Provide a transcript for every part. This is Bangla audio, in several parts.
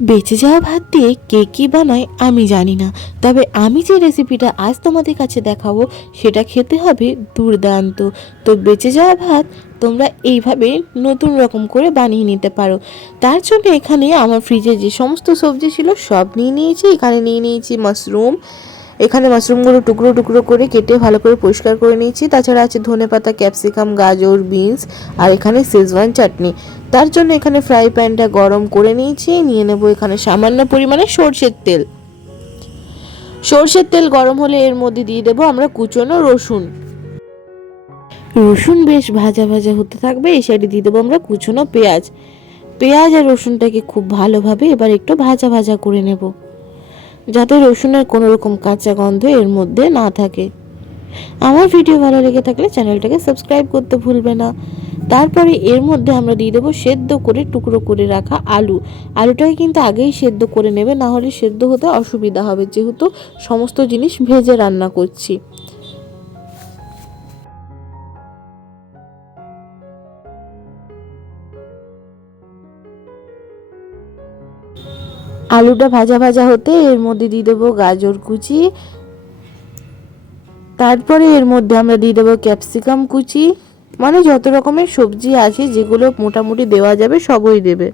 বেঁচে যাওয়া ভাত দিয়ে কে কী বানায় আমি জানি না। তবে আমি যে রেসিপিটা আজ তোমাদের কাছে দেখাবো, সেটা খেতে হবে দুর্দান্ত। তো বেঁচে যাওয়া ভাত তোমরা এইভাবে নতুন রকম করে বানিয়ে নিতে পারো। তার জন্য এখানে আমার ফ্রিজে যে সমস্ত সবজি ছিল সব নিয়ে নিয়েছি। এখানে নিয়ে নিয়েছি মাশরুম এখানে মাশরুমগুলো টুকরো টুকরো করে কেটে ভালো করে পরিষ্কার করে নিয়েছি। তাছাড়া আছে ধনেপাতা ক্যাপসিকাম, গাজর, বিনস আর এখানে শেজওয়ান চাটনি। তার জন্য এখানে ফ্রাই প্যানটা গরম করে নিয়েছি। নিয়ে নেব এখানে সামান্য পরিমাণে সর্ষের তেল। সর্ষের তেল গরম হলে এর মধ্যে দিয়ে দেবো আমরা কুচনো রসুন। রসুন বেশ ভাজা ভাজা হতে থাকবে এই সাইডে দিয়ে দেবো আমরা কুচনো পেঁয়াজ। পেঁয়াজ আর রসুনটাকে খুব ভালোভাবে এবার একটু ভাজা ভাজা করে নেব। যাতে রসুনের কোনো রকম কাঁচা গন্ধ এর মধ্যে না থাকে। আমার ভিডিও ভালো লেগে থাকলে চ্যানেলটাকে সাবস্ক্রাইব করতে ভুলবে না। তারপরে এর মধ্যে আমরা দিয়ে দেবো সেদ্ধ করে টুকরো করে রাখা আলু। আলুটাকে কিন্তু আগেই সেদ্ধ করে নেবে, না হলে সেদ্ধ হতে অসুবিধা হবে, যেহেতু সমস্ত জিনিস ভেজে রান্না করছি। আলুটা ভাজা ভাজা হতে এর মধ্যে দিয়ে দেবো গাজর কুচি। তারপরে এর মধ্যে আমরা দিয়ে দেবো ক্যাপসিকাম কুচি। মানে যত রকমের সবজি আছে যেগুলো মোটামুটি দেওয়া যাবে সবই দেবে।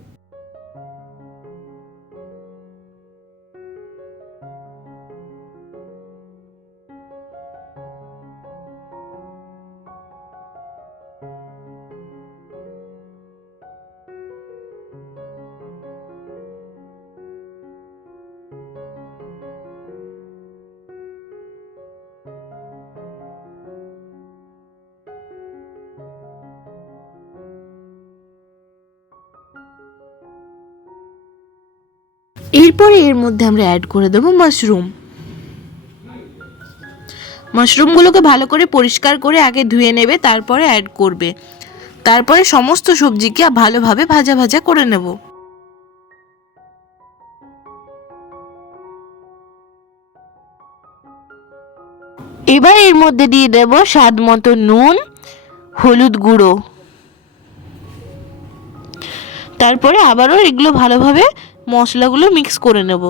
এরপরে এর মধ্যে আমরা অ্যাড করে দেবো মাশরুম মাশরুমগুলোকে ভালো করে পরিষ্কার করে আগে ধুয়ে নেবে, তারপরে অ্যাড করবে। তারপরে সমস্ত সবজিকে ভালোভাবে ভাজা ভাজা করে নেব। এবার এর মধ্যে দিয়ে দেব স্বাদ মতো নুন, হলুদ গুঁড়ো। তারপরে আবারও এগুলো ভালোভাবে মশলাগুলো মিক্স করে নেব।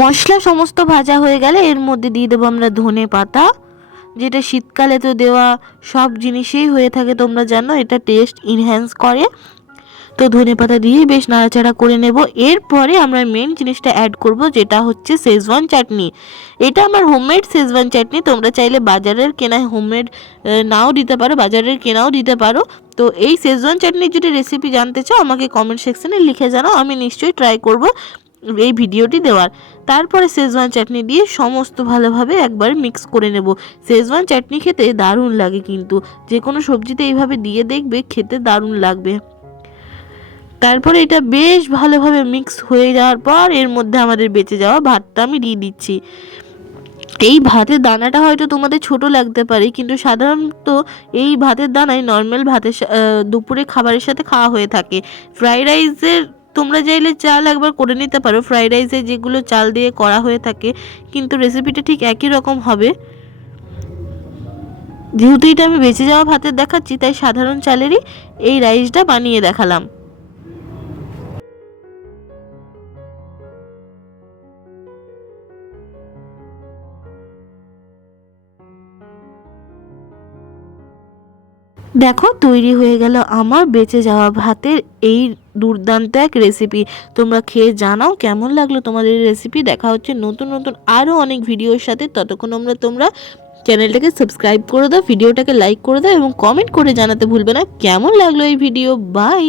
মশলা সমস্ত ভাজা হয়ে গেলে এর মধ্যে দিয়ে দেবো আমরা ধনে পাতা, যেটা শীতকালে তো দেওয়া সব জিনিসেই হয়ে থাকে, তোমরা জানো, এটা টেস্ট ইনহ্যান্স করে। তো ধনে পাতা দিয়ে বেশ নাড়াচাড়া করে নেব। এরপরে আমরা মেন জিনিসটা অ্যাড করব, যেটা হচ্ছে শেজওয়ান চাটনি। এটা আমার হোমমেড শেজওয়ান চাটনি, তোমরা চাইলে বাজারের কেনা হোমমেড নাও দিতে পারো, বাজারের কেনাও দিতে পারো। তো এই শেজওয়ান চাটনির যদি রেসিপি জানতে চাও, আমাকে কমেন্ট সেকশনে লিখে জানাও, আমি নিশ্চয়ই ট্রাই করব এই ভিডিওটি দেওয়ার। তারপরে শেজওয়ান চাটনি দিয়ে সমস্ত ভালোভাবে একবার মিক্স করে নেব। শেজওয়ান চাটনি খেতে দারুণ লাগে কিন্তু যে কোনো সবজিতে এইভাবে দিয়ে দেখবে, খেতে দারুণ লাগবে। তারপরে এটা বেশ ভালোভাবে মিক্স হয়ে যাওয়ার পর এর মধ্যে আমাদের বেঁচে যাওয়া ভাতটা আমি দিয়ে দিচ্ছি। এই ভাতের দানাটা হয়তো তোমাদের ছোট লাগতে পারে, কিন্তু সাধারণত এই ভাতের দানাই নর্মাল ভাতের দুপুরে খাবারের সাথে খাওয়া হয়ে থাকে। ফ্রাইড রাইসের তোমরা চাইলে চাল একবার করে নিতে পারো। ফ্রাইড রাইসে যেগুলো চাল দিয়ে করা হয়ে থাকে, কিন্তু রেসিপিটা ঠিক একই রকম হবে। যেহেতু এটা আমি বেঁচে যাওয়া ভাতের দেখাচ্ছি, তাই সাধারণ চালেরই এই রাইসটা বানিয়ে দেখালাম। দেখো, তৈরি হয়ে গেল আমার বেঁচে যাওয়া ভাতের এই দুর্দান্ত এক রেসিপি তোমরা খেয়ে জানাও কেমন লাগল তোমাদের রেসিপি দেখা হচ্ছে নতুন নতুন আরও অনেক ভিডিওর সাথে। ততক্ষণ আমরা, তোমরা চ্যানেলটাকে সাবস্ক্রাইব করে দাও ভিডিওটাকে লাইক করে দাও এবং কমেন্ট করে জানাতে ভুলবে না। কেমন লাগল এই ভিডিও বাই